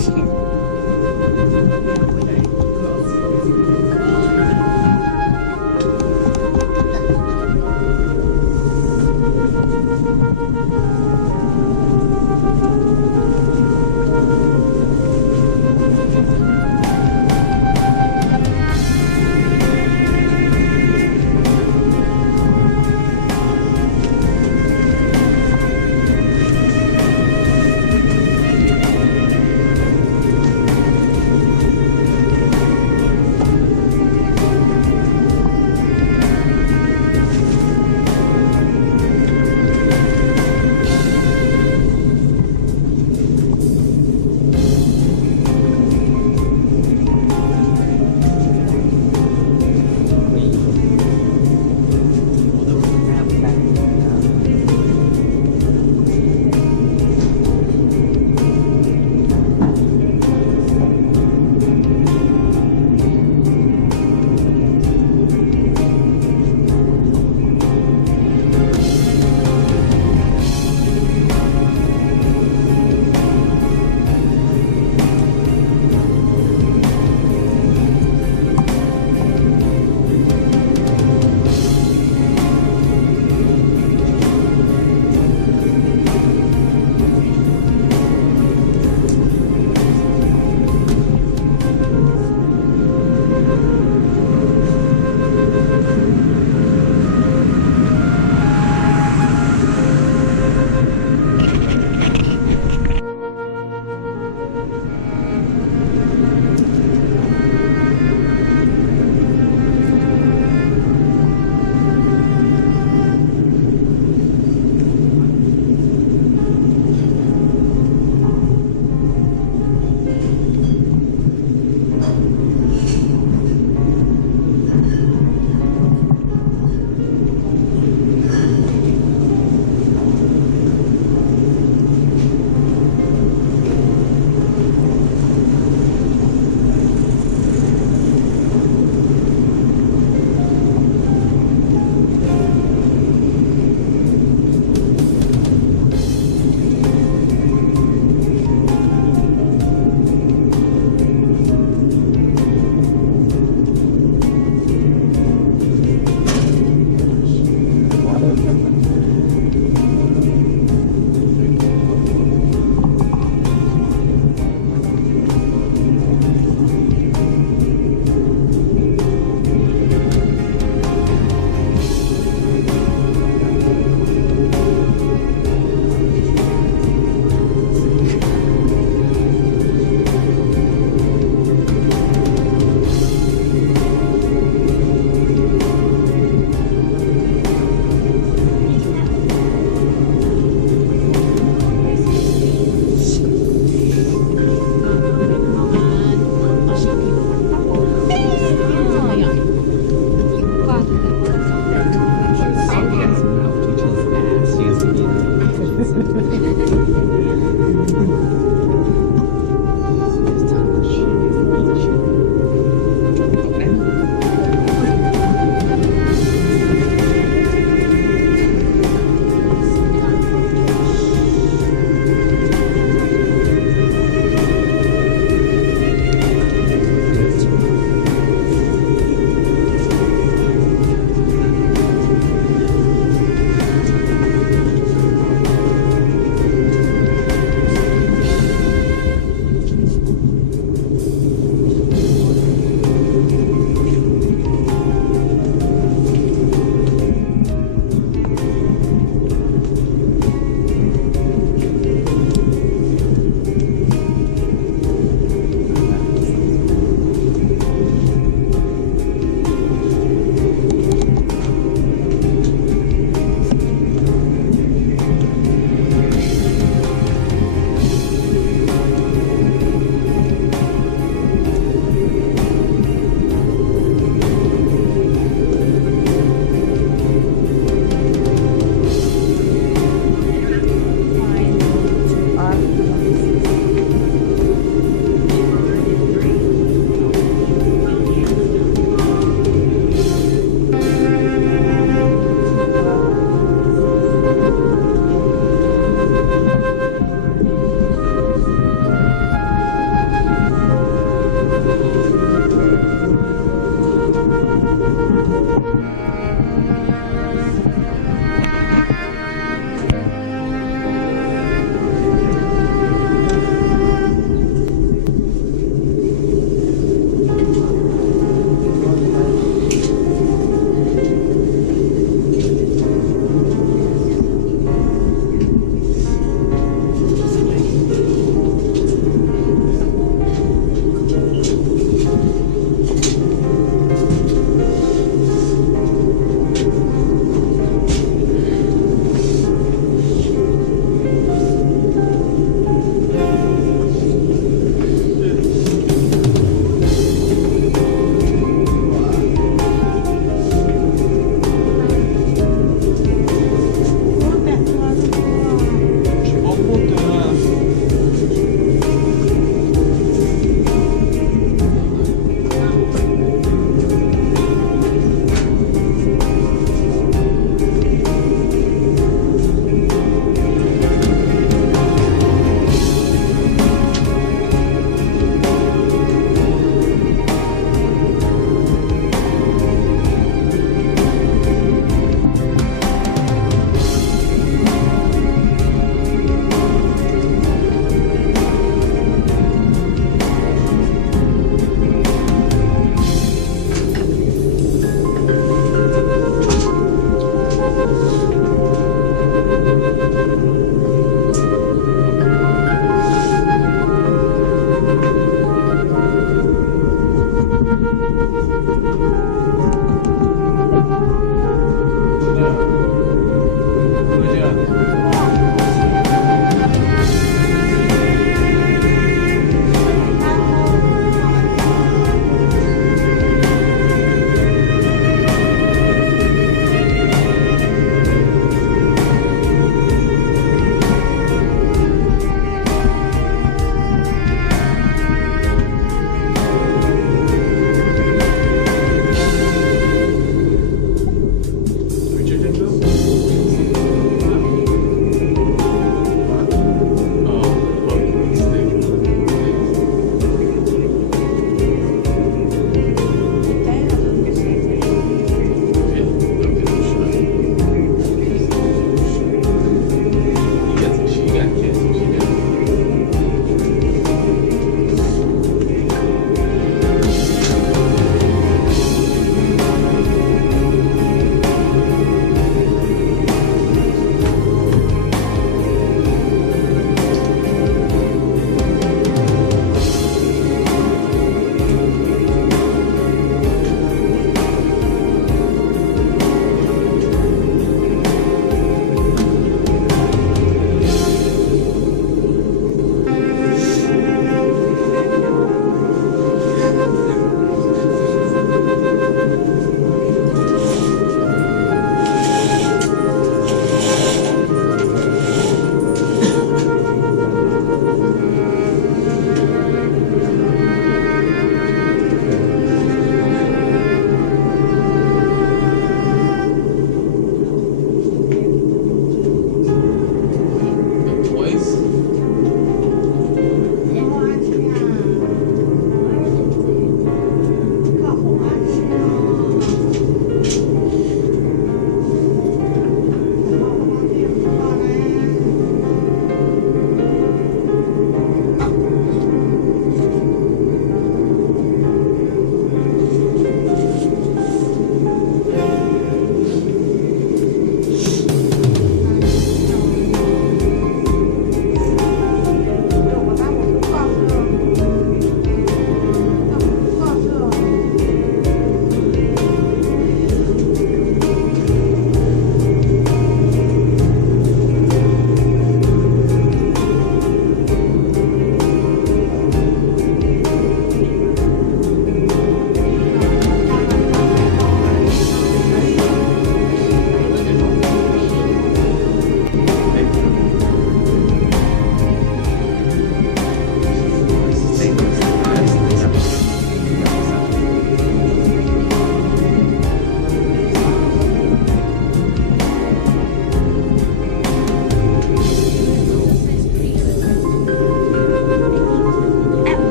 钱。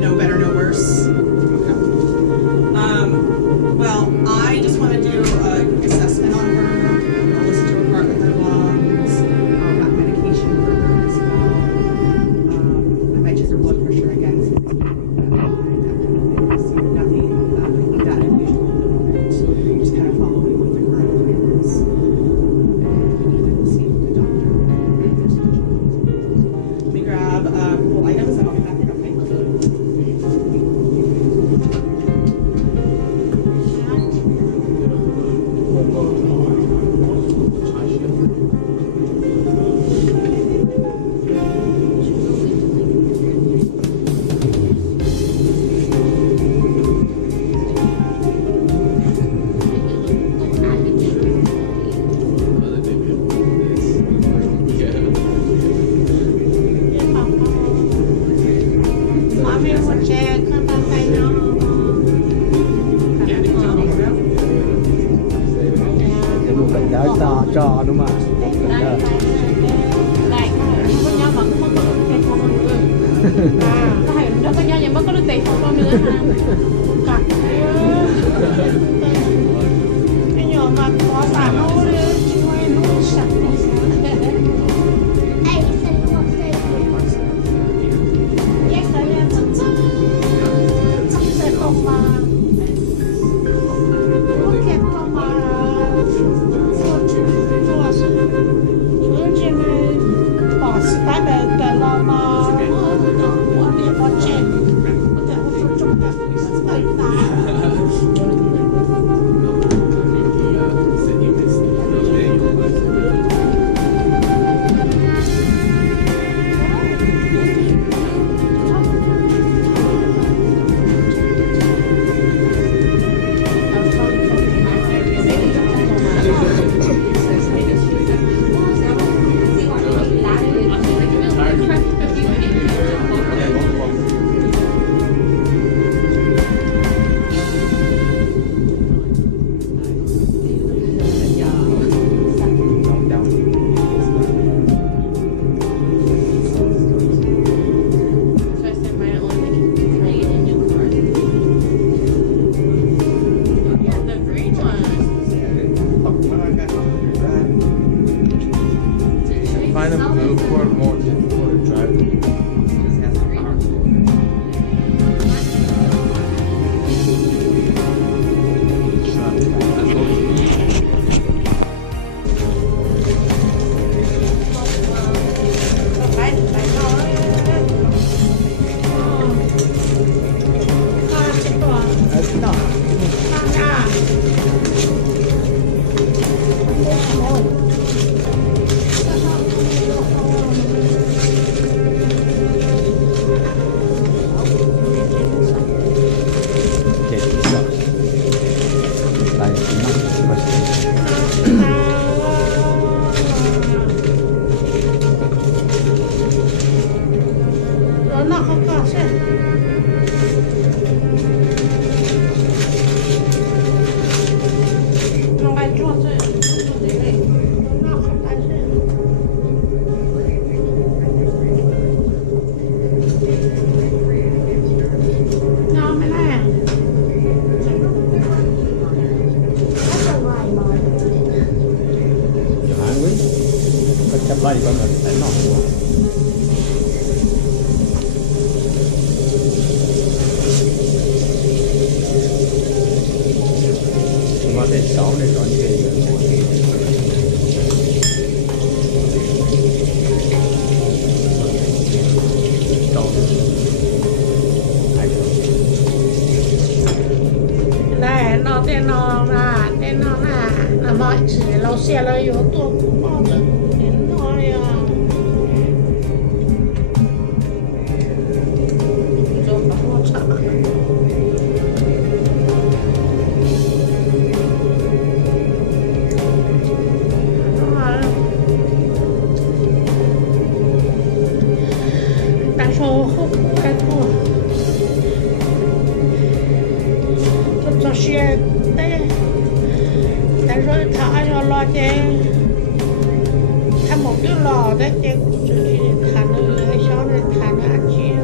No better, no worse. Okay. Well, I just want to do an assessment on her. I'll listen to her heart and her lungs. I'll got medication for her as well. I might check her blood pressure again. See nothing that unusual at the moment. So just kind of following what the current plan is. And see the doctor. Let me grab a couple items and I'll be back in a minute. Trò đúng không ạ? Này, không có nhau mà không có tiền không mọi người. Có thể đâu có nhau nhưng mà có được tiền không nữa ha. Cặp cái nhỏ mà có bà nó chơi nó sạch Find a blue Ford more for the driver. Ba thì con phải đánh nỏ chúng ta sẽ sáu để chọn cái này nó tên nó là mọi chỉ lâu xe là yếu tố cũng ngon lắm. Tham một cái lò đấy chứ thành này cho nên thành ăn chia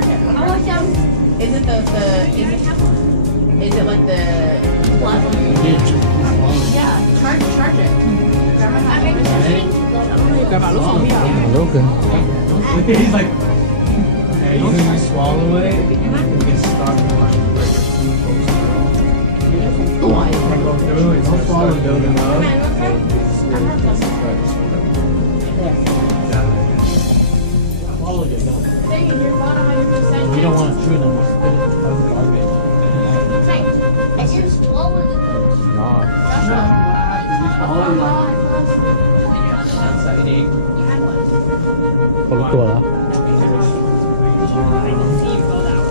charge it. Is it is it like the plus? Yeah, charge it. Grab out lúc Okay. He's like, hey, you can swallow it, and you can get stuck and watch it break your food post. Why? Go through it, don't swallow it, build it up. Swallow it, don't. We don't want to chew them, we'll spit it in garbage. No. Swallow it like, that's like an egg. คนละตัวเหรอ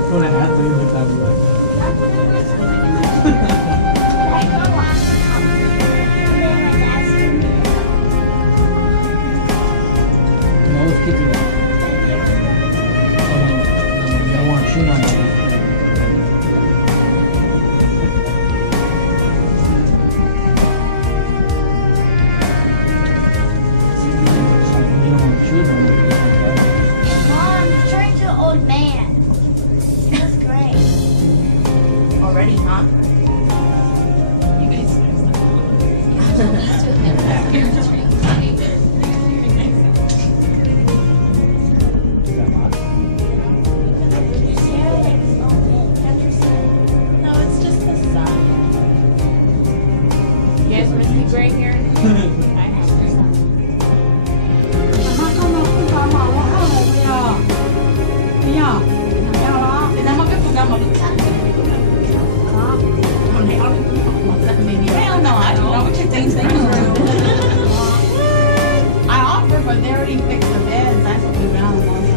When I have to use it, I'm like, no, let's keep it. I want to chew on it. You don't want to chew on it. Mom, you turned into an old man. That's great. Already, huh? You guys No, it's just the sun. You guys want to see gray hair? I have gray. Hell no, I don't know what you think. I offered, but they already fixed the beds. That's what we went on once.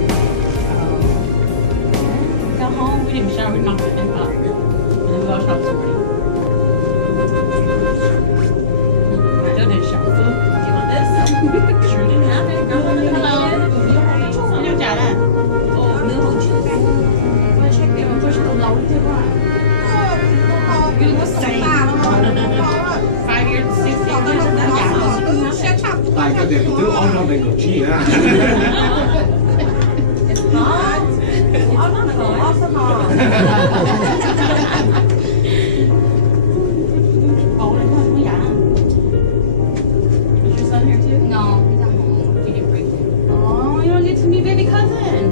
We got home, we didn't shower, we knocked the thing up. And then we all showered somebody. I still didn't shower. You want this? Sure didn't have it. Hello. You know trả đây. Nước hỗ trợ. Tôi sẽ lâu thế quá. You look the same. 5 years, 6 years, Tại cái việc thứ ông nó định chỉ á. It's not. I'm not awesome. Oh, it's not me. Is your son here too? No, he's at home. You get free. Oh, you don't get to meet baby cousin.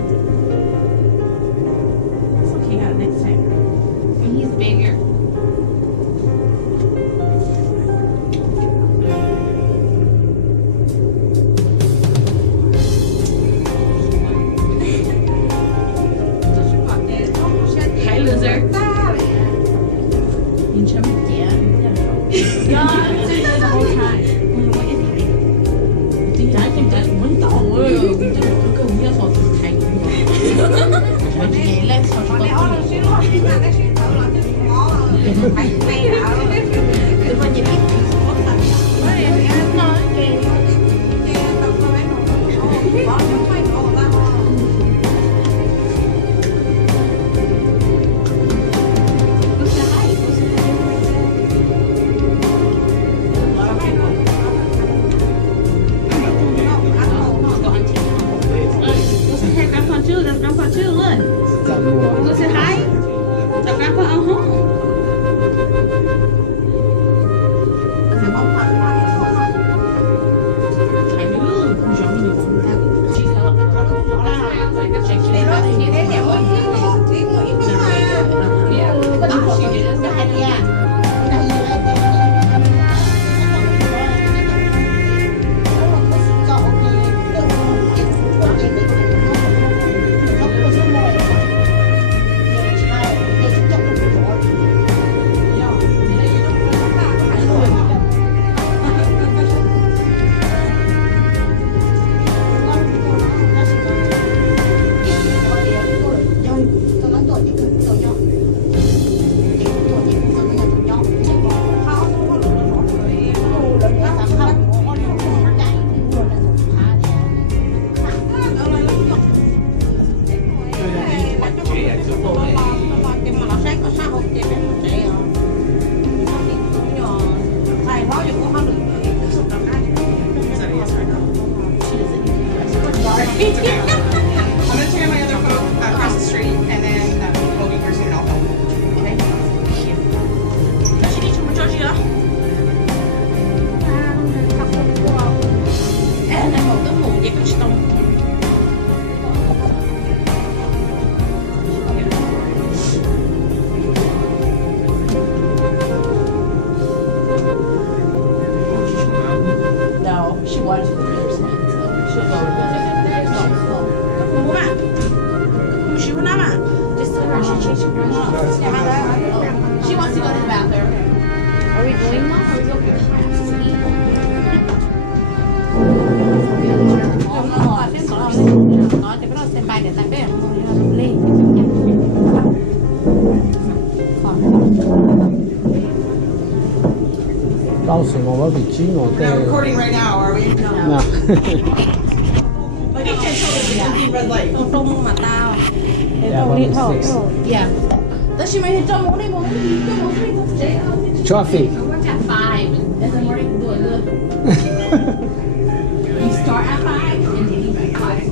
It's okay, yeah, next time. And he's bigger. Hi, loser. Nhìn chấm một chén. Yeah, it's been the whole time. Chính trái trên trái muốn tàu ơi. Cái câu như là thành. Nó chỉ lên sau đó. Từ bao nhiêu ít có thành. Nói kì. Grandpa too, look. Dạ, lùa. Wanna say hi? Tell Grandpa I'm home. She wants to go to the bathroom. Are we going now? Are we going to nói però se vai da bene lei Tao sono proprio vicino We're not che... recording right now, are we? No. Like you can't tell there's an empty red light. trung mà tao Yeah, about 6. yeah does she make it trong morning Traffic. I work at 5 in the morning do it good you start at 5 and you leave at 5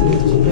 so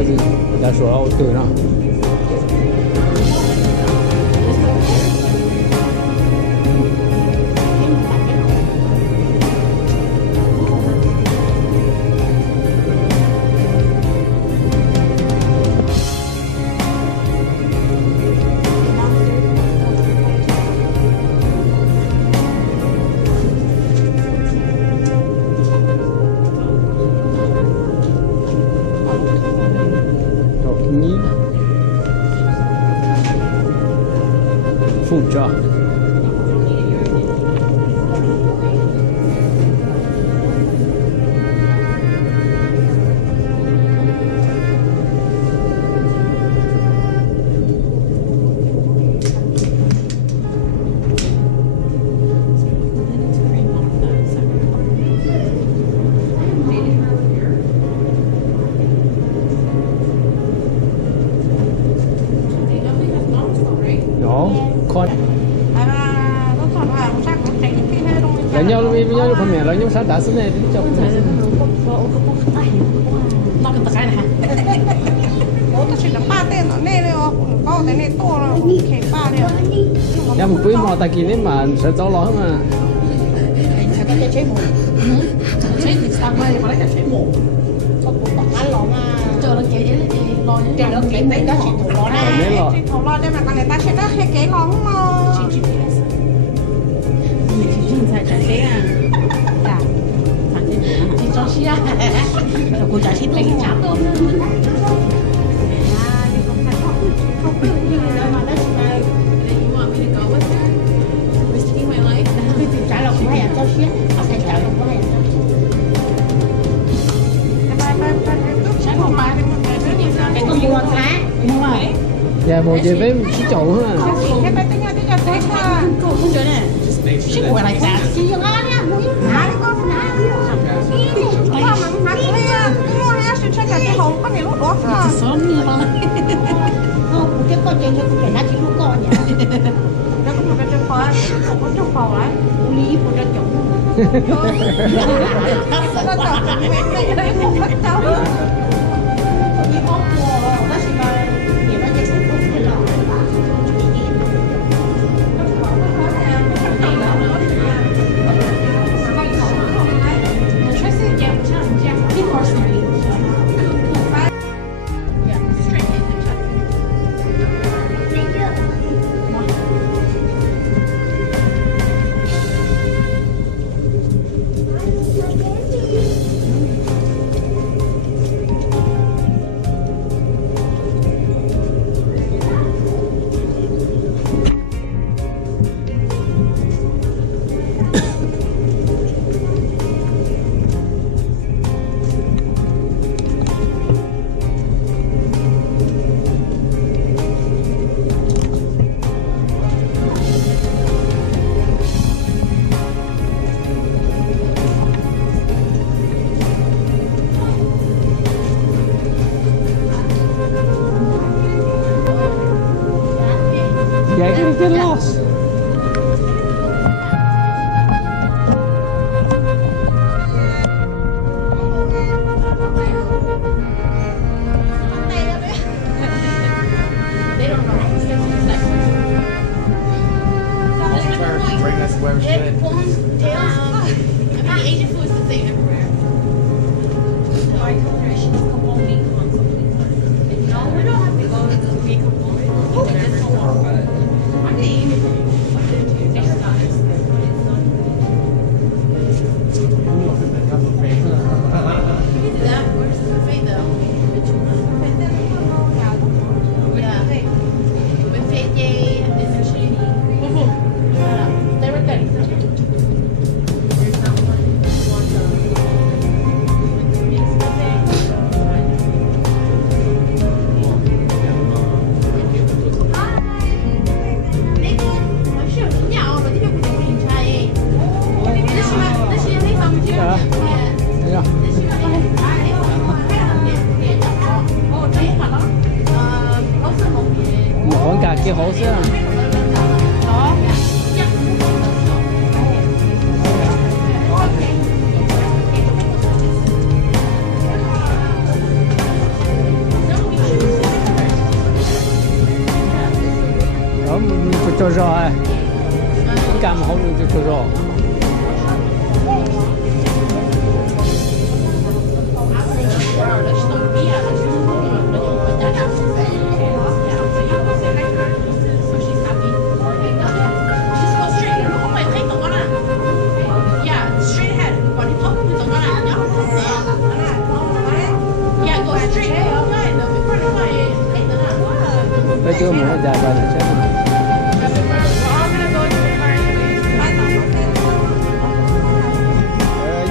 儿子在说了，我对了。你副驾。Đó, con. Đánh nhau luôn, với nhau không mẹ nói nhau sát đá xuống này đi chọc. Nó cái cái này hả? Ya một quý mò ta kia nên mà sẽ cháu lo mà. Sao cái chế mổ? Chế thì sao mai mà lấy cái chế mổ? Có cũng bật ăn lộn à. Chờ nó chế lo chế nó chế mấy cái chuyện thủ lo này. Mấy lọ. Thủ lo đây mà con người ta sẽ rất hay kể lón mà. Chị才才这样，对，反正你装西啊，我家去没差不多。trả lời của hàng cho xíu, họ sẽ trả lời của hàng cho xíu. Sáng hôm qua cái con mua cá, đúng rồi. Dạ bộ chị với chị chủ ha. Cái bé tính ra thế ha. Cô không chơi nè, xíu của lại trả. Chị dừng á nha, mũi hả đi con hả? Qua mà hả kia, mua ha sẽ chơi cái hộp con này lúc đó ha. Sớm như vậy. Không, cái con chơi cũng phải là chỉ lúc con nhỉ. Nó có một cái chân phở, không có chân phở ấy, lý của chân chủ. Nó chọn cái này đây không bắt cháu. Đi bóc mùa, nó chỉ là để nó chơi cũng không thể lọ. Get lost. Bring us where we should. Asian food is the same everywhere. No, we don't have to go to the big I mean, that where's the buffet though? Yeah. Buffet day and this is shady. They were 30. There's not one. Một quán cà kia hổ xíu. 做少哎，干不好就做少。Bây giờ muốn ra ra là chết.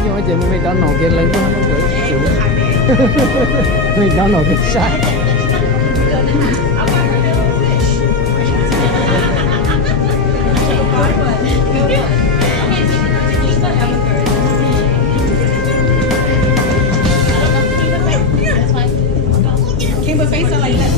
Nhưng mà chị mình đã nấu cái lớn quá nó gửi mình đã nấu cái sai. Keep the face like that.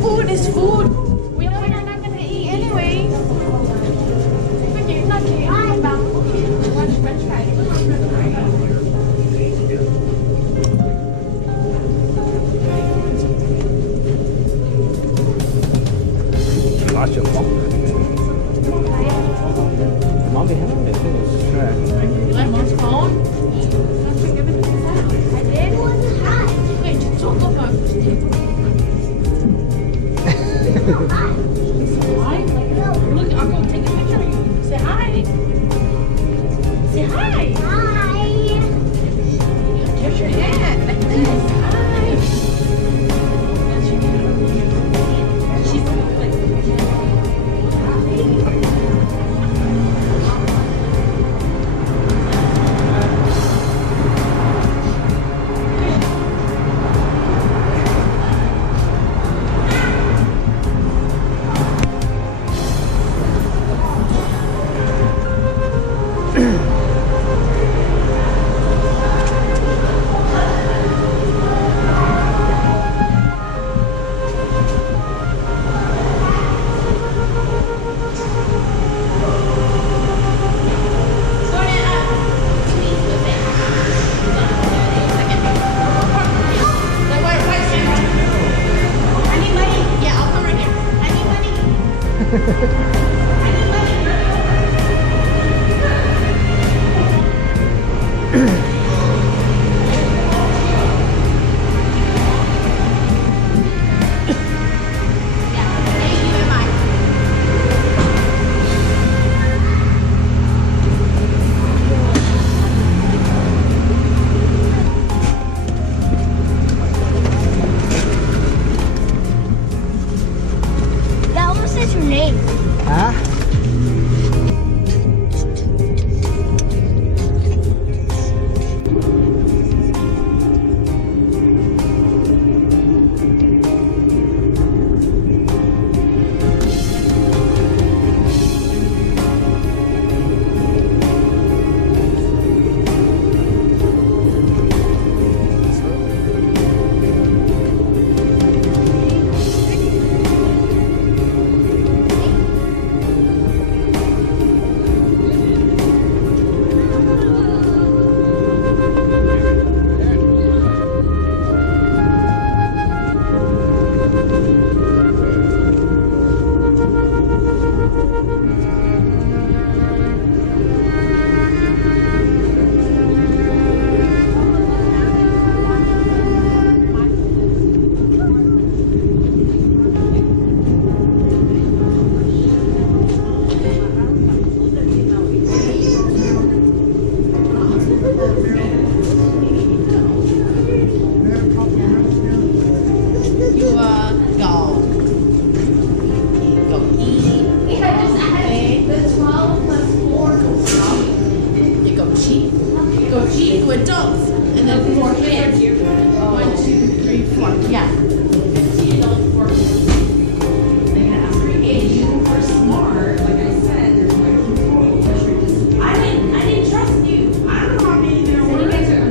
Food is food. We are not gonna eat anyway. But you're not eating about lunch French fries. Lá chưa bóc. Món gì hết để tôi You like mom's phone? I did. Wait, just don't look up. Hi. Look, I'm gonna take a picture of you. Say hi. Say hi. Hi. Touch your hand like this. Hi. That's your hand. She's like. That almost says your name. the four fans. 1, 2, 3, 4. Yeah. 15 adults, 4 kids. They're gonna ask me, hey, you were smart. Like I said, there's like total pressure. I didn't trust you. I don't know how many there were. You guys are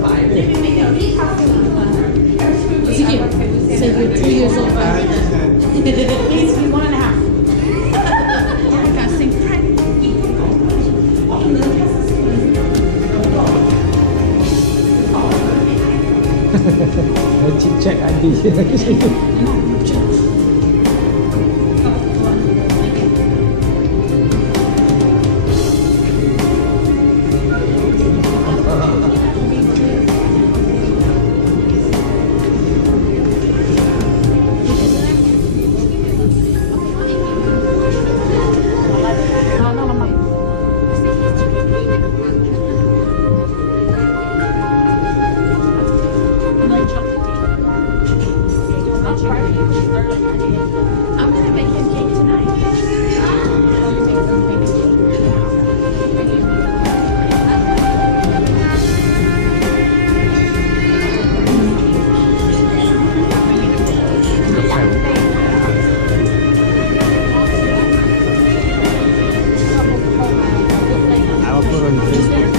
five. Maybe make a recap. So you're 2 years old. Please be 1.5. Oh my God, sing Fred. Chit chat Adi. I'm gonna make him cake I will put on Facebook.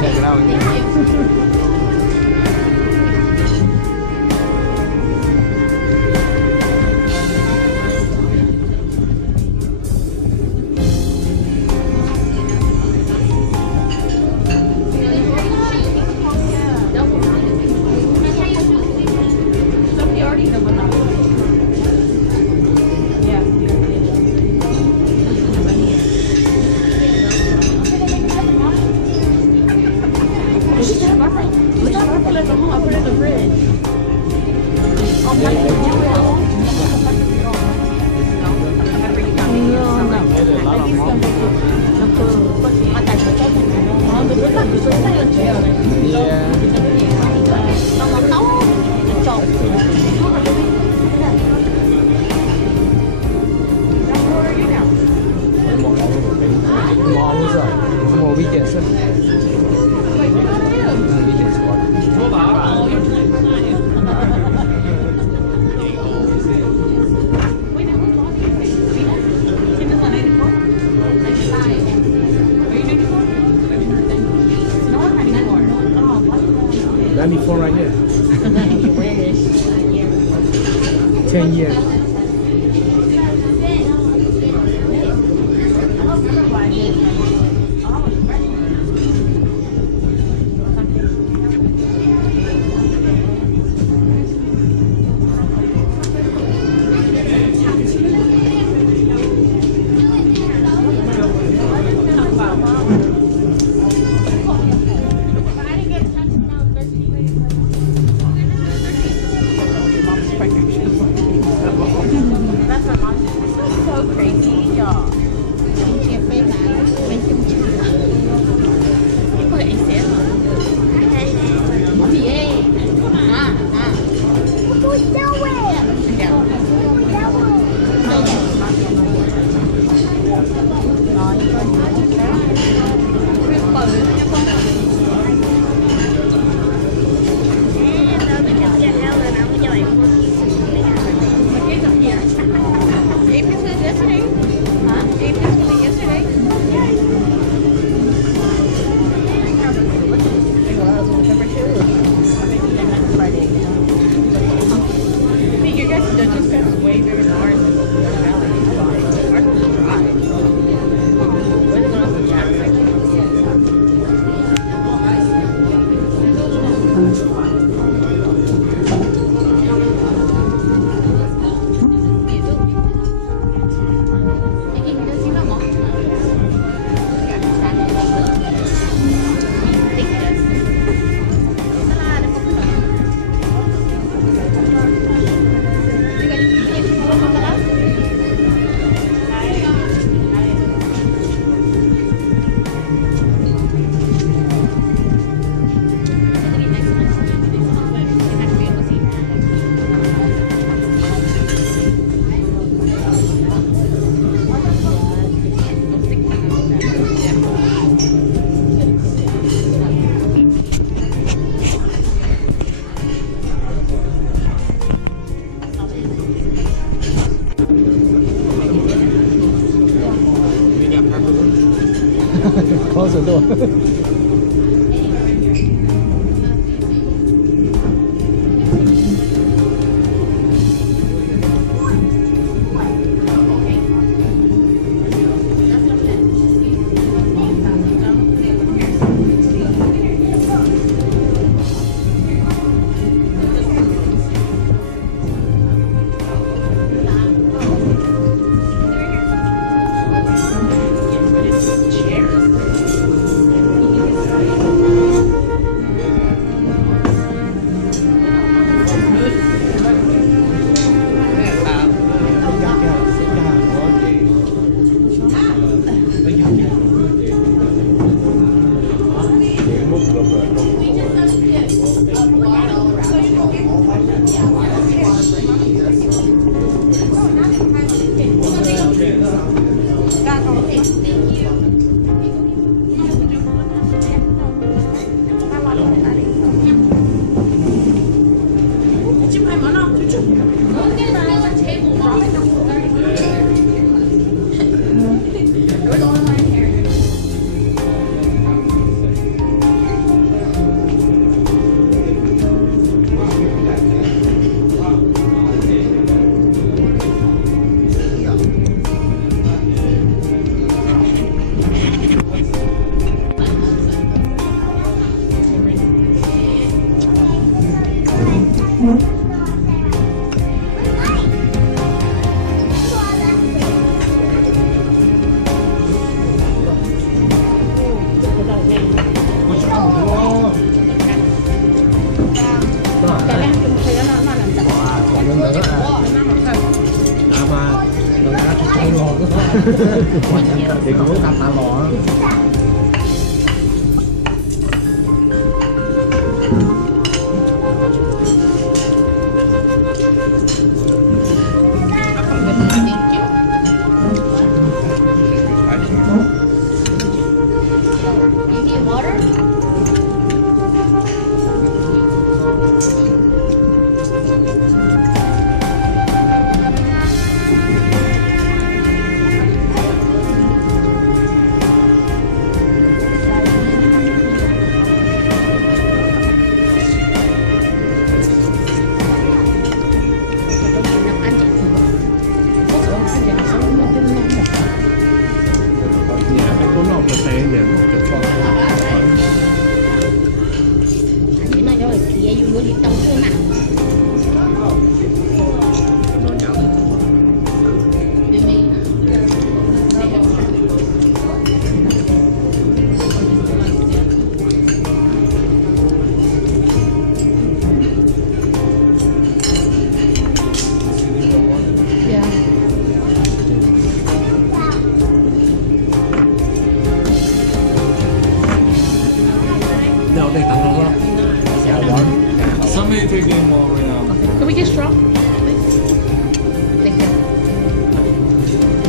Check it out. Sophie already know what I'm doing. Yeah. I'll put it in the fridge. Yeah. More hours rồi. More weekends. Weekend spot. That before right here. 10 years. Cái này chúng thấy nó làm chậm. Còn nữa mà nó đã chạy lò thì cũng có tạt lò. No, they don't know. Somebody take in more right now. Can we get straw? Thank you.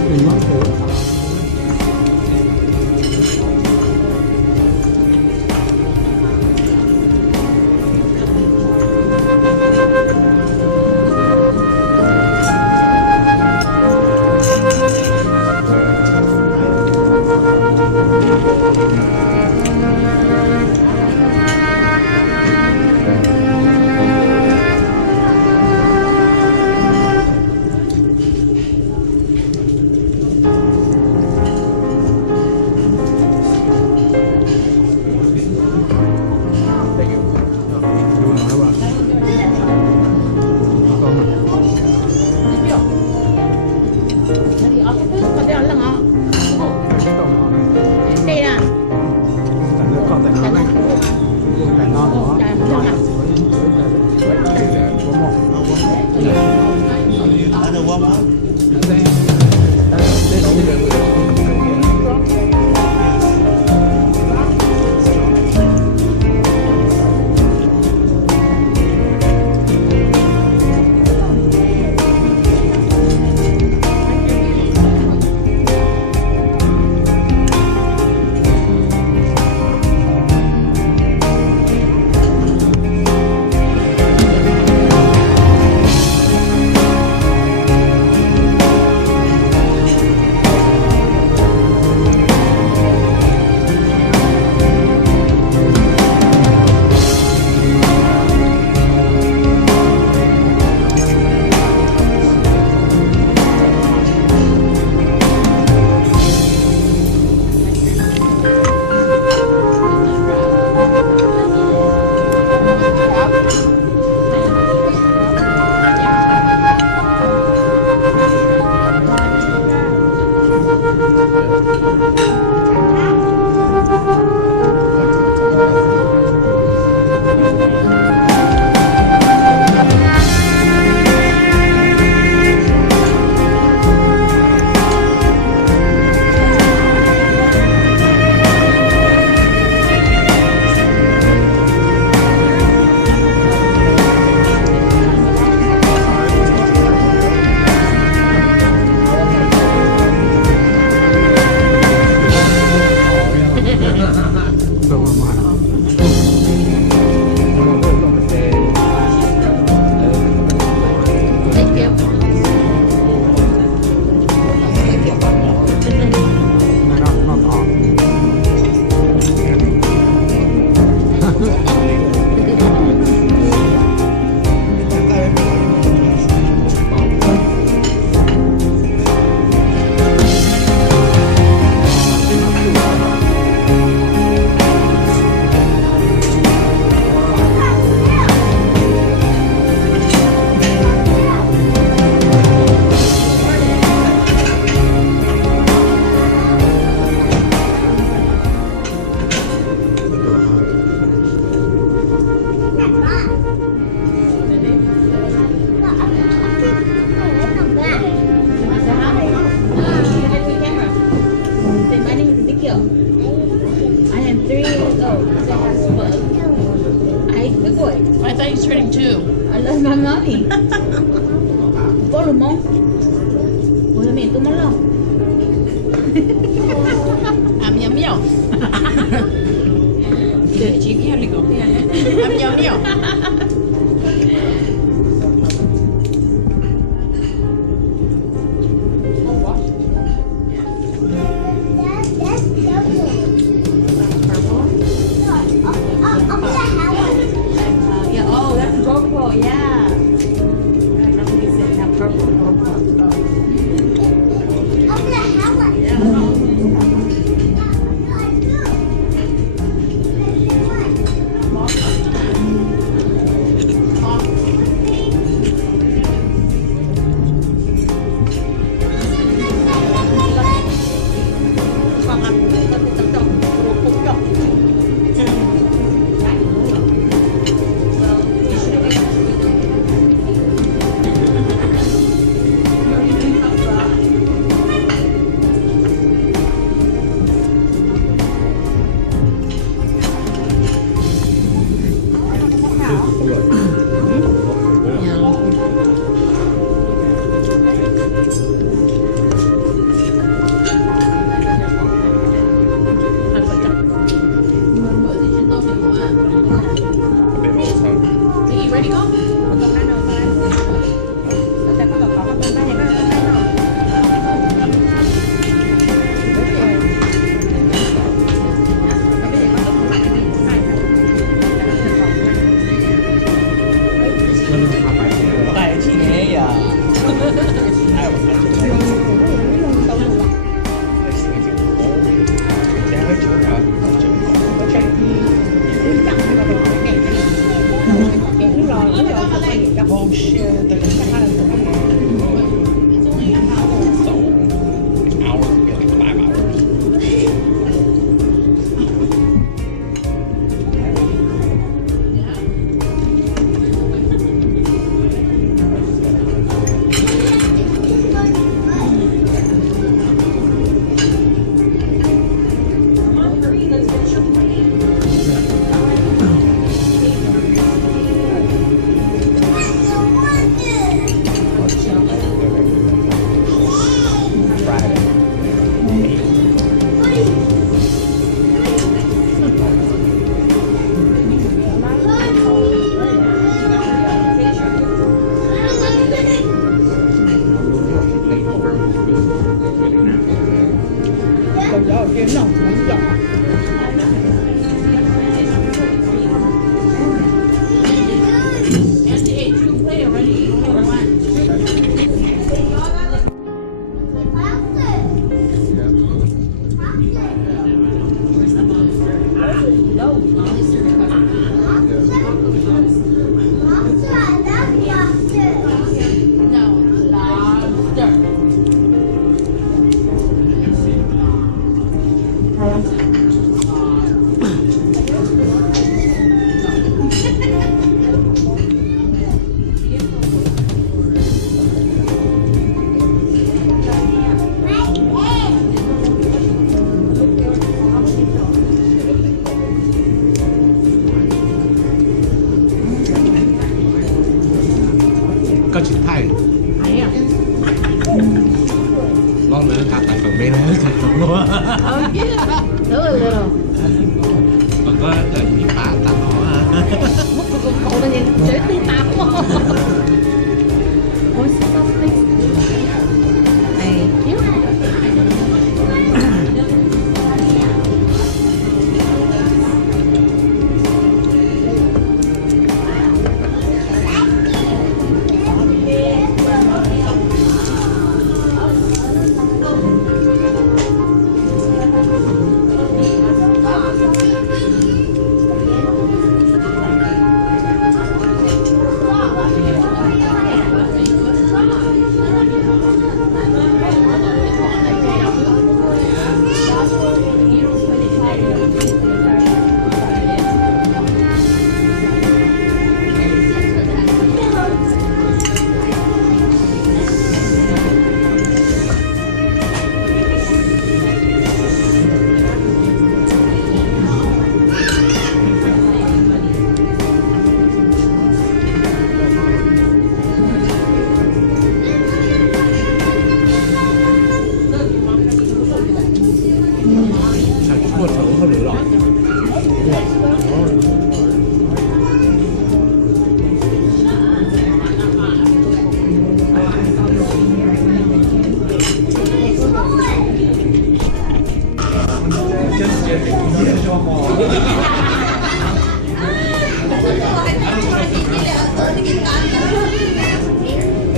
Mình mong thử. tuổi. I thought he's turning 2. I love my mommy. Có lùm không? Ủa là miệng tôi mất lòng. 암염이요. 네, 지금 할 리가 없네. 암염이요. Yeah, oh, that's purple, yeah. He said have purple. Con ăn tập trọng không trọng. You ready to go? Tại chị nghe à? Bullshit. They're just kind of hours would be like 5 hours. Có chữ thầy. Ngon nữa cả tại phần bên này thật luôn. Oh yeah, do a little. Còn có đời gì phá tao nó. Mất cậu là gì? Chế tư tạp quá. Ôi sao this? Thank you.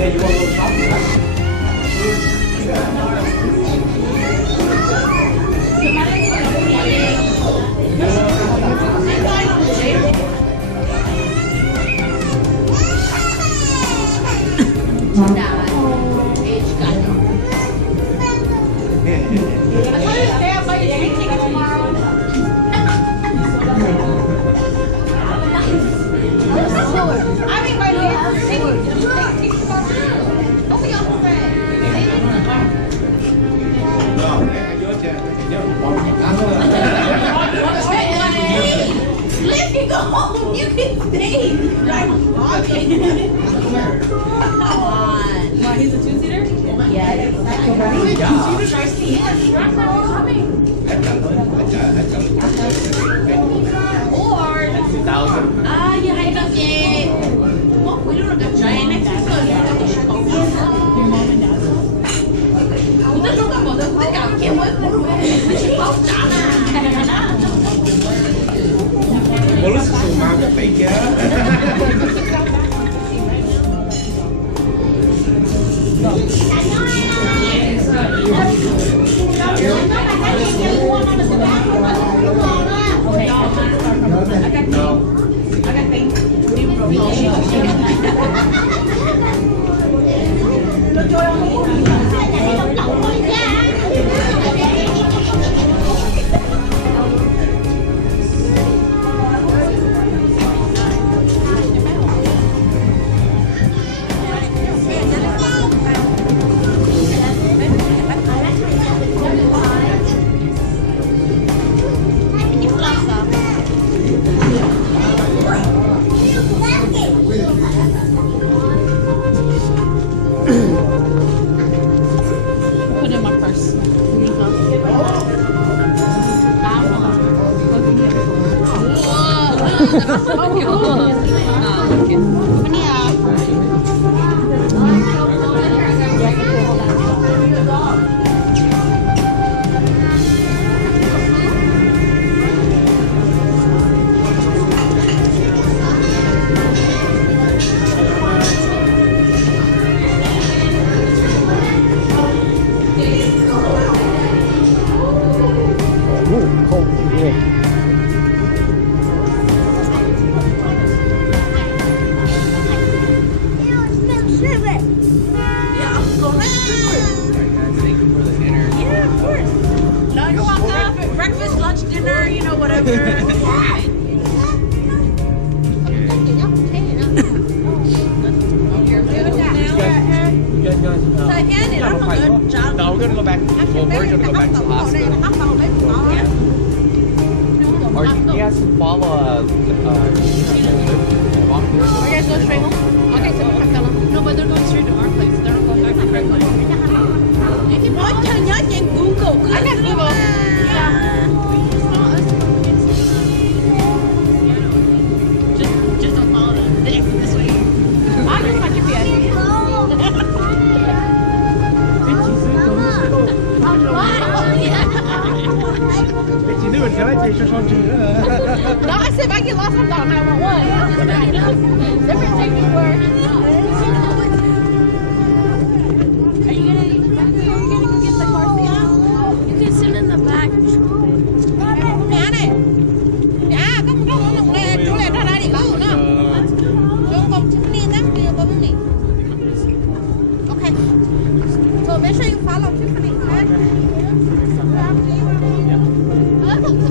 Hey, you want to go shopping? Huh? No, you're Let me go home. You can stay. Right. Okay. Come on. What, he's a two-seater? Yes. Two-seater? I see it. You're not coming. Or, you hay được gì? Một quý rồi gặp trẻ này chỉ cần your mom and dad. Tất cả mọi thứ tất cả kia mới chỉ bóc trả mà. Bố lúc sụp mà cái tay kia. Put in my purse. Ooh, cold. Yeah. Yeah, of course. No, you're welcome. Breakfast, lunch, dinner, you know, whatever. You guys gonna, no, we're gonna go back. Well, we're gonna go back to the hospital. Or you guys can follow walk through. Are you guys going straight home? Okay, so we'll tell them. No, but they're going straight to our place. They're not going back to Craig Lake. You can watch on Google. I got Google. Yeah. Just don't follow the exit this way. I just like your Chị nữ mình sẽ chị cho son chữ. No, I said if I get lost, I'm calling 911. They're gonna take me where. Are you gonna go get the car seat? You can sit in the back. Nè này. Dạ, có một cái chỗ này ra đây để bảo nữa. Don't go to me, then we go to me. Okay. So make sure you follow Tiffany, okay?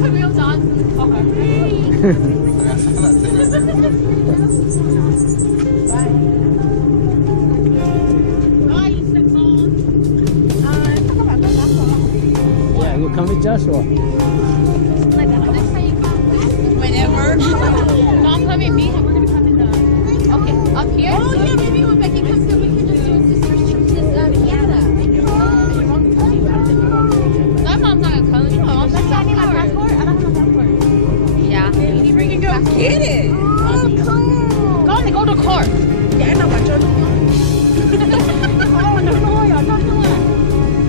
The real dogs in the car. Yeah, you come with Joshua. Whenever. No, I'm coming. Me and we're gonna come in the. Okay, up here. Oh yeah, maybe when Becky comes in, we can just do a sister's trip to Canada. My mom's not gonna come. You know, mom's not gonna come. Passport? I don't have a passport. Yeah. You freaking go get it. Go on, go to court. Yeah, I know what you're doing. Oh no, don't do it.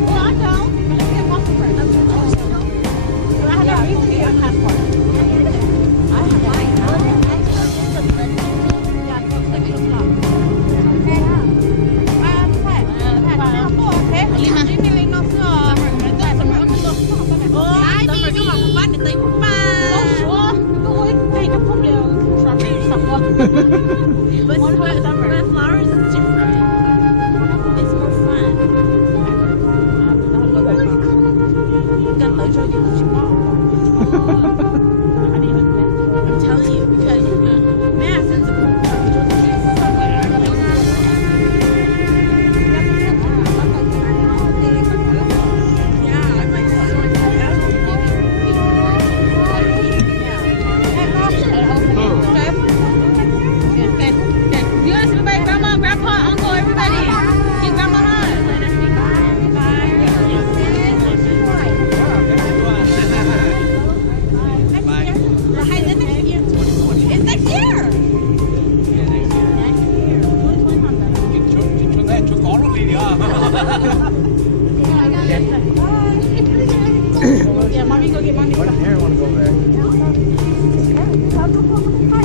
Well, I don't. Let me get a passport. I have a reason to get a passport. I have mine. Yeah, it's like 8 o'clock. mà phút đều shopping xong rồi. But flowers is different. It's more fun. Gần tới cho những chị mong. I'm telling you because man, since you guys, everybody, grandma, grandpa, uncle, everybody. Give grandma a hug. Là hay đến next year. It's next year. Cho thế cho có luôn đi nữa. Yeah, mommy go get mommy. Why does Aaron want to go there? Sao nó không có